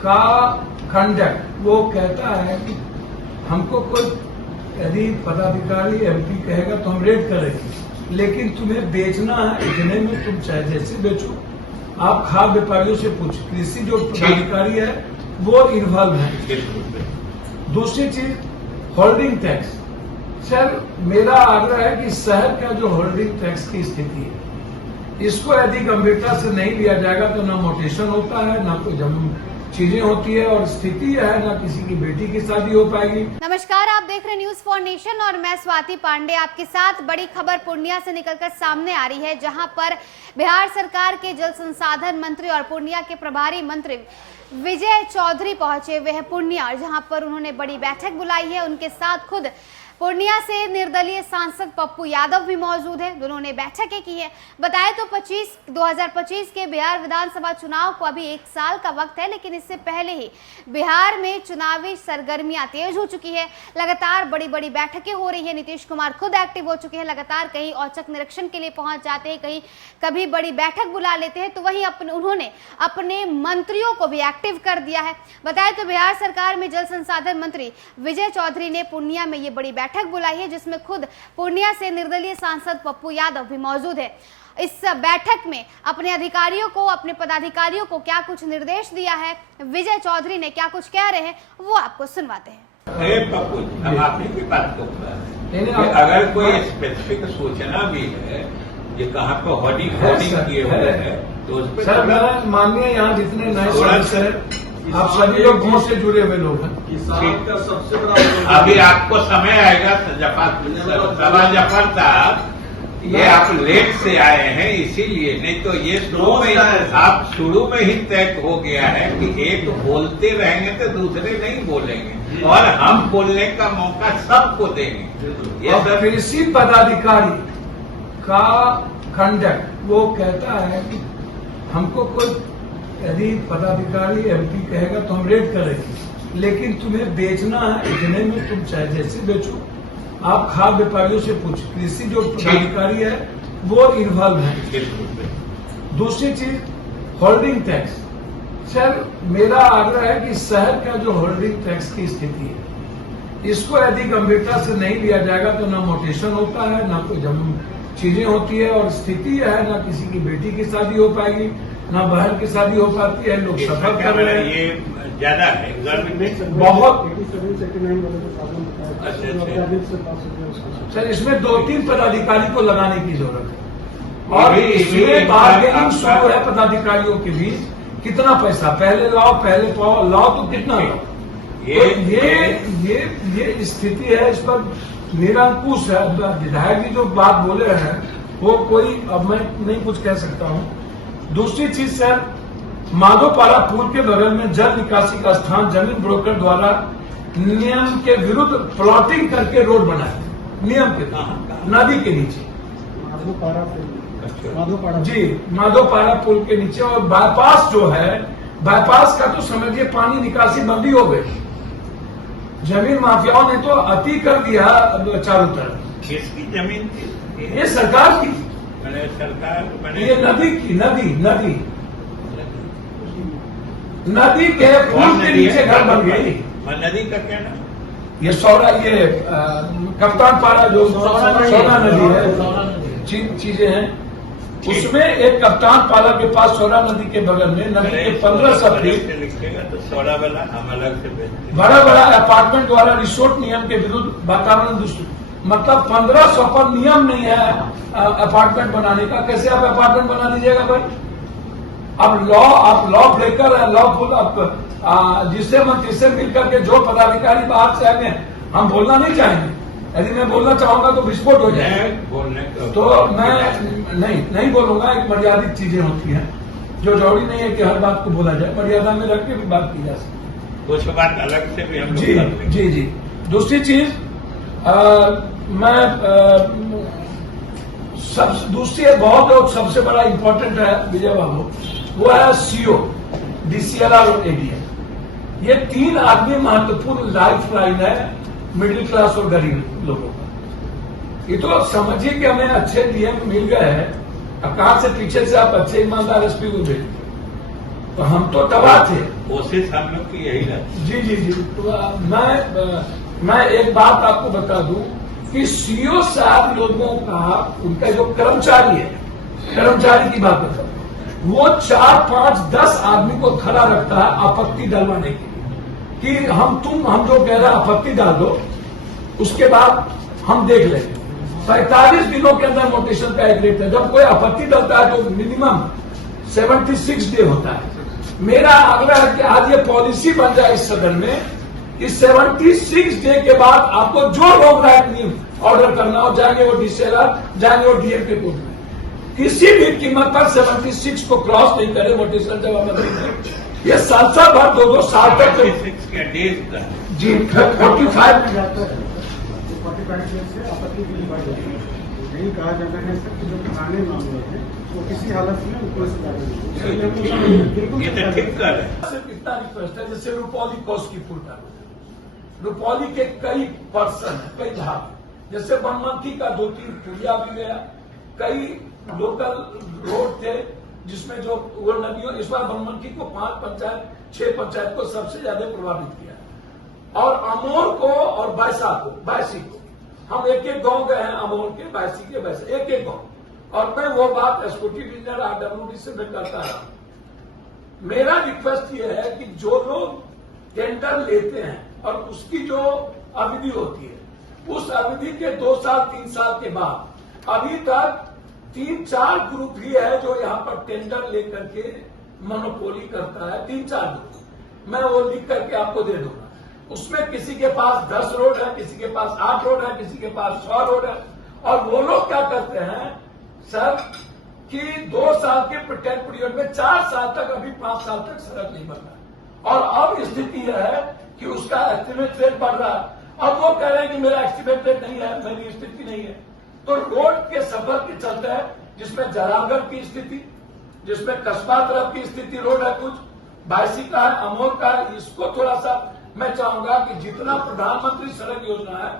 का कंडक्ट वो कहता है कि हमको कोई यदि पदाधिकारी एमपी कहेगा तो हम रेड करेंगे, लेकिन तुम्हें बेचना है इतने में तुम चाहे जैसे बेचो। आप खाद्य व्यापारियों से पूछ, कृषि जो पदाधिकारी है वो इन्वॉल्व है। दूसरी चीज होल्डिंग टैक्स। सर मेरा आग्रह है कि शहर का जो होल्डिंग टैक्स की स्थिति है इसको यदि गंभीरता से नहीं लिया जाएगा तो न मोटेशन होता है, न कोई चीजें होती है, और स्थिति है न किसी की बेटी की शादी हो पाएगी। नमस्कार, आप देख रहे हैं न्यूज फॉर नेशन और मैं स्वाति पांडे आपके साथ। बड़ी खबर पूर्णिया से निकलकर सामने आ रही है, जहां पर बिहार सरकार के जल संसाधन मंत्री और पूर्णिया के प्रभारी मंत्री विजय चौधरी पहुंचे हुए हैं पूर्णिया, जहां पर उन्होंने बड़ी बैठक बुलाई है। उनके साथ खुद पूर्णिया से निर्दलीय सांसद पप्पू यादव भी मौजूद है। दोनों ने बैठकें की है। बताएं तो 2025 के बिहार विधानसभा चुनाव को अभी 1 साल का वक्त है, लेकिन इससे पहले ही बिहार में चुनावी सरगर्मियां तेज हो चुकी है। लगातार बड़ी बड़ी बैठकें हो रही है। नीतीश कुमार खुद एक्टिव हो चुके हैं। लगातार कहीं औचक निरीक्षण के लिए पहुंच जाते हैं, कहीं कभी बड़ी बैठक बुला लेते हैं, तो वहीं उन्होंने अपने मंत्रियों को भी एक्टिव कर दिया है। बताएं तो बिहार सरकार में जल संसाधन मंत्री विजय चौधरी ने पूर्णिया में ये बड़ी बैठक बुलाई है, जिसमें खुद पूर्णिया से निर्दलीय सांसद पप्पू यादव भी मौजूद है। इस बैठक में अपने अधिकारियों को, अपने पदाधिकारियों को क्या कुछ निर्देश दिया है, विजय चौधरी ने क्या कुछ कह रहे हैं, वो आपको सुनवाते हैं। पप्पू, हम आपने की बात को अगर कोई स्पेसिफिक सूचना भी है ये कहाँ पर होर्डिंग किए हुए हैं तो उस सर मैं माननीय यहाँ जितने नए सदस्य हैं आप सभी लोग गांव से जुड़े हुए लोग हैं। किसान का सबसे बड़ा अभी आपको समय आएगा सवाल जफर साहब, ये आप लेट से आए हैं इसीलिए, नहीं तो ये शुरू में ही तय हो गया है कि एक बोलते रहेंगे तो दूसरे नहीं बोलेंगे और हम बोलने का मौका सबको देंगे। ये सब कृषि पदाधिकारी का कंडक्ट वो कहता है कि हमको कोई यदि पदाधिकारी एमपी कहेगा तो हम रेड करेंगे, लेकिन तुम्हें बेचना है इतने में तुम चाहे जैसे बेचो। आप खाद्य व्यापारियों से पूछ, कृषि जो पदाधिकारी है वो इन्वॉल्व है। दूसरी चीज होल्डिंग टैक्स। सर मेरा आग्रह है कि शहर का जो होल्डिंग टैक्स की स्थिति है इसको यदि गंभीरता से नहीं लिया जाएगा तो न मोटेशन होता है, न कोई चीजें होती है, और स्थिति है न किसी की बेटी की शादी हो पाएगी, ना बहन की शादी हो पाती है। लोग सफर कर रहे हैं, ये ज्यादा है बहुत। सर इसमें 2-3 पदाधिकारी को लगाने की जरूरत है, और इसमें बार्गेनिंग शुरू है पदाधिकारियों के बीच। कितना पैसा पहले लाओ, पहले पाओ, लाओ तो कितना लाओ। ये स्थिति है, इस पर निरंकुश है। विधायक जी जो बात बोले हैं वो कोई अब मैं नहीं कुछ कह सकता हूं। दूसरी चीज सर, माधोपारा पुल के बगल में जल निकासी का स्थान जमीन ब्रोकर द्वारा नियम के विरुद्ध प्लॉटिंग करके रोड बनाया, नियम के नदी के नीचे, माधोपारा पुल के नीचे। और बाईपास जो है, बाईपास का तो समझिए पानी निकासी बंदी हो गई। जमीन माफियाओं ने तो अति कर दिया चारों तरफ। किसकी जमीन थी? ये सरकार की, सरकार ये नदी की, नदी के पुल के नीचे घर बन गई। नदी का क्या नाम? ये कप्तान पारा जो सोना नदी है, चीजें हैं उसमें एक कप्तान पारा के पास सोना नदी के बगल में नदी के 1500 फीट लिखेगा तो सोना वाला हम अलग से बड़ा बड़ा अपार्टमेंट द्वारा रिसोर्ट नियम के विरुद्ध वातावरण दूषित, मतलब 1500 पर नियम नहीं है अपार्टमेंट बनाने का। कैसे आप अपार्टमेंट बना दीजिएगा भाई? अब आप लॉ ब्रेकर है, लॉफुल। आप जिससे मिल करके जो पदाधिकारी बाहर से आएंगे हम बोलना नहीं चाहेंगे। यदि मैं बोलना चाहूंगा तो विस्फोट हो जाएगा, तो मैं नहीं बोलूंगा। एक मर्यादित चीजें होती हैं जो जरूरी नहीं है कि हर बात को बोला जाए, मर्यादा में रख के भी बात की जा सकती है। कुछ बात अलग से भी हम जी। दूसरी चीज दूसरी बहुत सबसे बड़ा इम्पोर्टेंट है विजय बाबू, वो है सीओ, डीसीएलआर और एडीएम। ये 3 आदमी महत्वपूर्ण लाइफ लाइन है मिडिल क्लास और गरीब लोगों का। ये तो समझिए कि हमें अच्छे डीएम मिल गए हैं, अब कहां से पीछे से आप अच्छे ईमानदार एसपी को भेज, तो हम तो तबाह थे। कोशिश हम लोग की यही रहती। जी जी जी। तो मैं एक बात आपको बता दूं कि सीओ साहब लोगों का, उनका जो कर्मचारी है, कर्मचारी की बात बताऊं, वो 4, 5, 10 आदमी को खड़ा रखता है आपत्ति डलवाने के लिए कि हम जो कह रहे हैं आपत्ति डाल दो, उसके बाद हम देख लेंगे। 45 दिनों के अंदर नोटिशन का एक रेट है। जब कोई आपत्ति डालता है तो मिनिमम 76 डे होता है। मेरा आग्रह है कि आज ये पॉलिसी बन जाए इस सदन में कि 76 डे के बाद आपको जो रोक राइट ऑर्डर करना हो, जाएंगे वो डीसीएलआर, जाएंगे वो डीएमके कोर्ट में, किसी भी कीमत पर 76 को क्रॉस नहीं करे नोटिशन जब देंगे। ये साल भर 2 साल तक जी 45 से आपत्ति की बात होती है। यही कहा जाता है सर कि जो पुराने मामले हैं वो किसी हालत में उनको ये तो ठीक कर है। सिर्फ इतना रिक्वेस्ट है, जैसे रुपौली कोस की पुल का, रुपौली के कई पर्सन है, कई भाग, जैसे बनमनखी का 2-3 पुलिया भी गया, कई लोकल रोड थे जिसमें जो वो नदियों, इस बार बनमनखी को 5 पंचायत 6 पंचायत को सबसे ज्यादा प्रभावित किया, और अमोर को और बायसी को हम एक गांव गए हैं, अमोर के, बायसी के, वैसे एक गांव, और मैं वो बात एसकोटी इंजीनियर आरडब्ल्यूडी से मैं करता रहा। मेरा रिक्वेस्ट ये है कि जो लोग टेंडर लेते हैं और उसकी जो अवधि होती है, उस अवधि के 2 साल 3 साल के बाद अभी तक 3-4 ग्रुप ही है जो यहाँ पर टेंडर लेकर के मोनोपोली करता है। 3-4 ग्रुप, मैं वो लिख करके आपको दे दूंगा। उसमें किसी के पास 10 रोड है, किसी के पास 8 रोड है, किसी के पास 100 रोड है, और वो लोग क्या करते हैं सर कि 2 साल के टेंडर पीरियड में 4 साल तक, अभी 5 साल तक सड़क नहीं बना, और अब स्थिति है कि उसका एस्टिमेट रेट बढ़ रहा है। अब वो कह रहे हैं कि मेरा एस्टिमेट रेट नहीं है, मेरी स्थिति नहीं है। तो रोड के सफर के चलते है, जिसमें जलालगढ़ की स्थिति, जिसमें कस्बा तरफ की स्थिति रोड है, कुछ बायसी का है, अमोर का है, इसको थोड़ा सा मैं चाहूंगा कि जितना प्रधानमंत्री सड़क योजना है